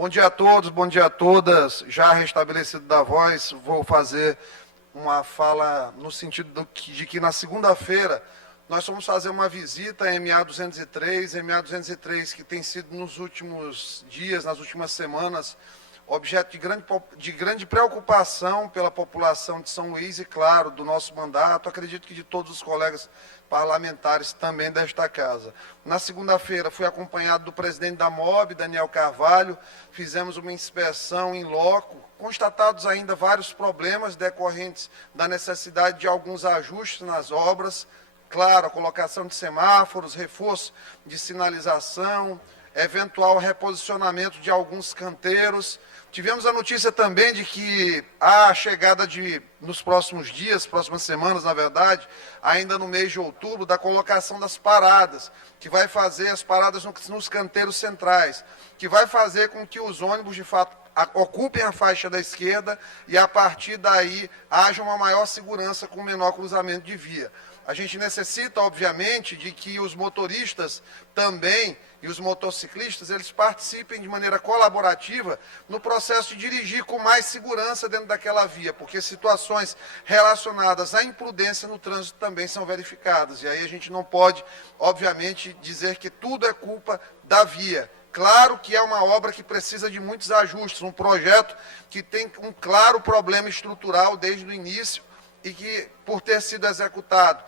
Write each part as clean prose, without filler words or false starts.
Bom dia a todos, bom dia a todas. Já restabelecido da voz, vou fazer uma fala no sentido de que na segunda-feira nós vamos fazer uma visita à MA203, que tem sido nos últimos dias, nas últimas semanas, objeto de grande preocupação pela população de São Luís e, claro, do nosso mandato, acredito que de todos os colegas parlamentares também desta casa. Na segunda-feira fui acompanhado do presidente da MOB, Daniel Carvalho, fizemos uma inspeção em loco, constatados ainda vários problemas decorrentes da necessidade de alguns ajustes nas obras, claro, a colocação de semáforos, reforço de sinalização, eventual reposicionamento de alguns canteiros. Tivemos a notícia também de que há a chegada nos próximos dias, próximas semanas, na verdade, ainda no mês de outubro, da colocação das paradas, que vai fazer as paradas nos canteiros centrais, que vai fazer com que os ônibus, de fato, ocupem a faixa da esquerda e, a partir daí, haja uma maior segurança com menor cruzamento de via. A gente necessita, obviamente, de que os motoristas também e os motociclistas, eles participem de maneira colaborativa no processo de dirigir com mais segurança dentro daquela via, porque situações relacionadas à imprudência no trânsito também são verificadas. E aí a gente não pode, obviamente, dizer que tudo é culpa da via. Claro que é uma obra que precisa de muitos ajustes, um projeto que tem um claro problema estrutural desde o início e que, por ter sido executado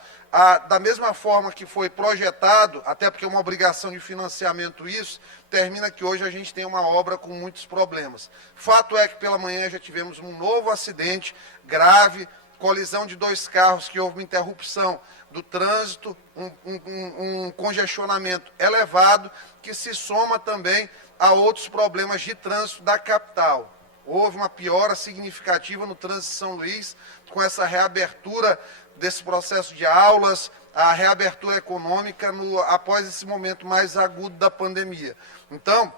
da mesma forma que foi projetado, até porque é uma obrigação de financiamento isso, termina que hoje a gente tem uma obra com muitos problemas. Fato é que pela manhã já tivemos um novo acidente grave, colisão de dois carros, que houve uma interrupção do trânsito, um congestionamento elevado, que se soma também a outros problemas de trânsito da capital. Houve uma piora significativa no trânsito de São Luís, com essa reabertura desse processo de aulas, a reabertura econômica após esse momento mais agudo da pandemia. Então,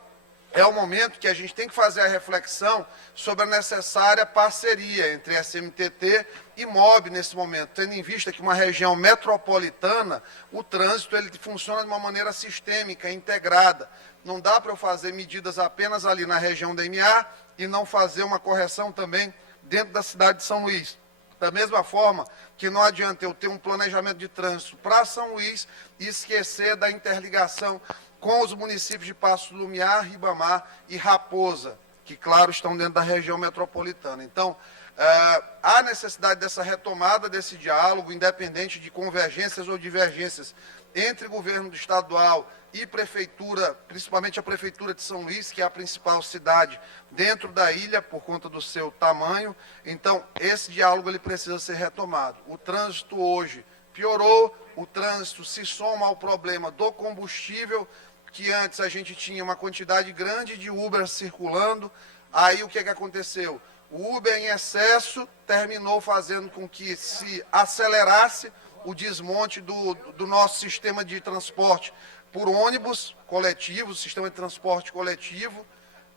é o momento que a gente tem que fazer a reflexão sobre a necessária parceria entre SMTT e MOB nesse momento, tendo em vista que uma região metropolitana, o trânsito ele funciona de uma maneira sistêmica, integrada. Não dá para eu fazer medidas apenas ali na região da MA e não fazer uma correção também dentro da cidade de São Luís. Da mesma forma que não adianta eu ter um planejamento de trânsito para São Luís e esquecer da interligação com os municípios de Paços do Lumiar, Ribamar e Raposa, que, claro, estão dentro da região metropolitana. Então, há necessidade dessa retomada desse diálogo, independente de convergências ou divergências entre governo estadual e prefeitura, principalmente a prefeitura de São Luís, que é a principal cidade dentro da ilha, por conta do seu tamanho. Então, esse diálogo ele precisa ser retomado. O trânsito hoje piorou, o trânsito se soma ao problema do combustível, que antes a gente tinha uma quantidade grande de Uber circulando. Aí o que aconteceu? O Uber em excesso terminou fazendo com que se acelerasse o desmonte do nosso sistema de transporte por ônibus coletivos, sistema de transporte coletivo.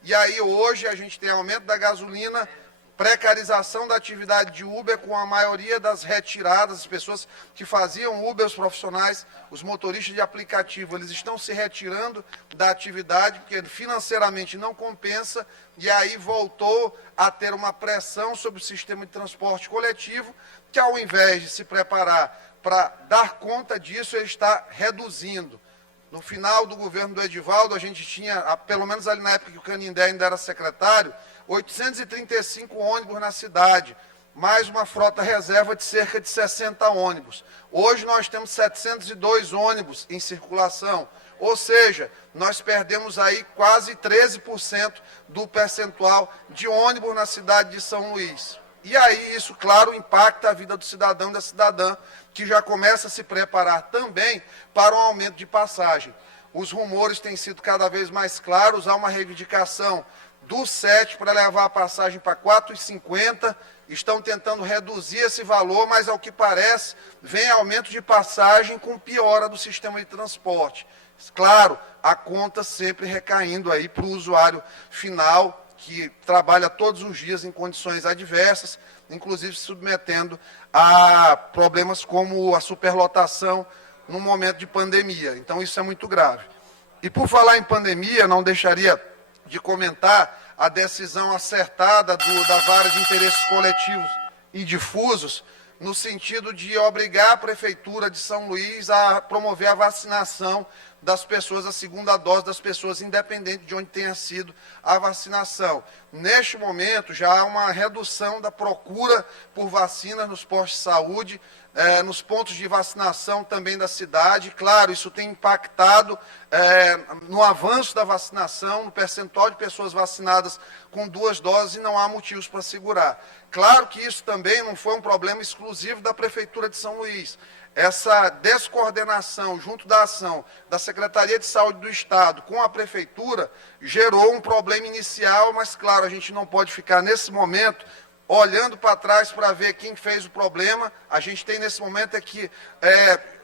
E aí hoje a gente tem aumento da gasolina, precarização da atividade de Uber, com a maioria das retiradas, as pessoas que faziam Uber, os profissionais, os motoristas de aplicativo, eles estão se retirando da atividade, porque financeiramente não compensa, e aí voltou a ter uma pressão sobre o sistema de transporte coletivo, que ao invés de se preparar para dar conta disso, ele está reduzindo. No final do governo do Edivaldo, a gente tinha, pelo menos ali na época que o Canindé ainda era secretário, 835 ônibus na cidade, mais uma frota reserva de cerca de 60 ônibus. Hoje nós temos 702 ônibus em circulação, ou seja, nós perdemos aí quase 13% do percentual de ônibus na cidade de São Luís. E aí isso, claro, impacta a vida do cidadão e da cidadã, que já começa a se preparar também para um aumento de passagem. Os rumores têm sido cada vez mais claros, há uma reivindicação do 7 para levar a passagem para 4,50, estão tentando reduzir esse valor, mas ao que parece, vem aumento de passagem com piora do sistema de transporte. Claro, a conta sempre recaindo aí para o usuário final, que trabalha todos os dias em condições adversas, inclusive se submetendo a problemas como a superlotação no momento de pandemia. Então isso é muito grave. E por falar em pandemia, não deixaria de comentar a decisão acertada da Vara de Interesses Coletivos e Difusos, no sentido de obrigar a Prefeitura de São Luís a promover a vacinação das pessoas, a segunda dose das pessoas, independente de onde tenha sido a vacinação. Neste momento, já há uma redução da procura por vacinas nos postos de saúde, nos pontos de vacinação também da cidade. Claro, isso tem impactado no avanço da vacinação, no percentual de pessoas vacinadas com 2 doses, e não há motivos para segurar. Claro que isso também não foi um problema exclusivo da Prefeitura de São Luís. Essa descoordenação junto da ação da Secretaria de Saúde do Estado com a Prefeitura gerou um problema inicial, mas, claro, a gente não pode ficar nesse momento olhando para trás para ver quem fez o problema. A gente tem nesse momento que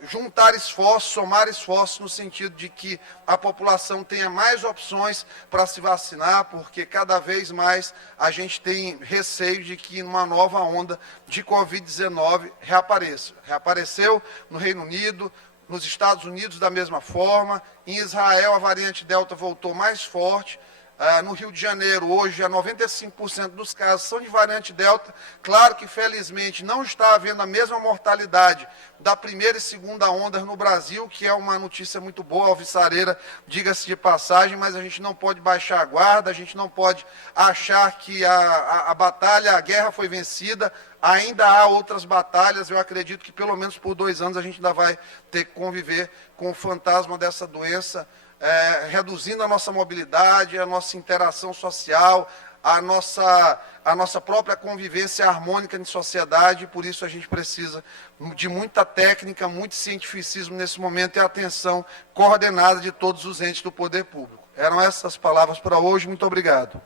juntar esforços, somar esforços no sentido de que a população tenha mais opções para se vacinar, porque cada vez mais a gente tem receio de que uma nova onda de Covid-19 reapareça. Reapareceu no Reino Unido, nos Estados Unidos da mesma forma, em Israel a variante Delta voltou mais forte. No Rio de Janeiro, hoje, 95% dos casos são de variante Delta. Claro que, felizmente, não está havendo a mesma mortalidade da primeira e segunda ondas no Brasil, que é uma notícia muito boa, alvissareira, diga-se de passagem, mas a gente não pode baixar a guarda, a gente não pode achar que a batalha, a guerra foi vencida. Ainda há outras batalhas. Eu acredito que, pelo menos por 2 anos, a gente ainda vai ter que conviver com o fantasma dessa doença, reduzindo a nossa mobilidade, a nossa interação social, a nossa própria convivência harmônica em sociedade. Por isso a gente precisa de muita técnica, muito cientificismo nesse momento e atenção coordenada de todos os entes do poder público. Eram essas palavras para hoje. Muito obrigado.